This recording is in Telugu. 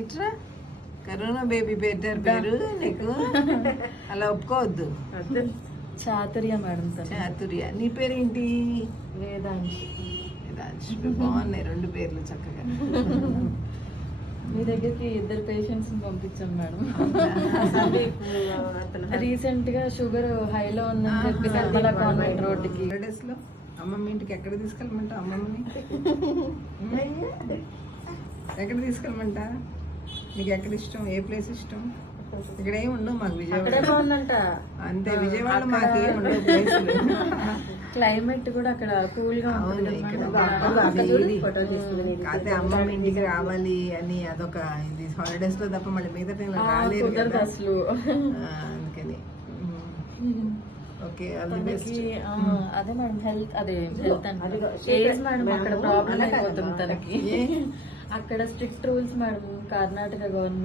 ఇట్రా కరోనా బేబీ పెట్టారు పేరు నీకు అలా ఒప్పుకోవద్దు. చాతుర్య మేడం. చాతుర్య. నీ పేరేంటి? వేదాంశి. వేదాంశి. బాగున్నాయి రెండు పేర్లు చక్కగా. మీ దగ్గరికి 2 పేషెంట్స్ పంపించాం మేడం. రీసెంట్ గా షుగర్ హైలో ఉందని చెప్పి నిర్మలా కాన్వెంట్ రోడ్డుకి. హాలిడేస్ లో అమ్మమ్మ ఇంటికి ఎక్కడ తీసుకెళ్ళమంటా? అమ్మమ్మని ఎక్కడ తీసుకెళ్ళమంటా? నీకు ఎక్కడ ఇష్టం? ఏ ప్లేస్ ఇష్టం? ఇక్కడ ఏమి ఉండవు మాకు విజయవాడ. అంతే, విజయవాడ మాకు ఏమి ఉండవు ప్లేసులు. క్లైమేట్ కూడా అక్కడ కూల్ గా ఉంటుంది. కాకపోతే అమ్మమ్మ ఇంటికి రావాలి అని అదొక ఇది హాలిడేస్ లో తప్ప మళ్ళీ మిగతా టైంలో రాలేదు కదా అసలు. అందుకని ఓకే, ఆల్ ది బెస్ట్. అదే మేడం హెల్త్ అంటే ఏజ్ మేడం అక్కడ ప్రాబ్లం అయిపోతుంది తనకి. అక్కడ strict rules madam Karnataka government.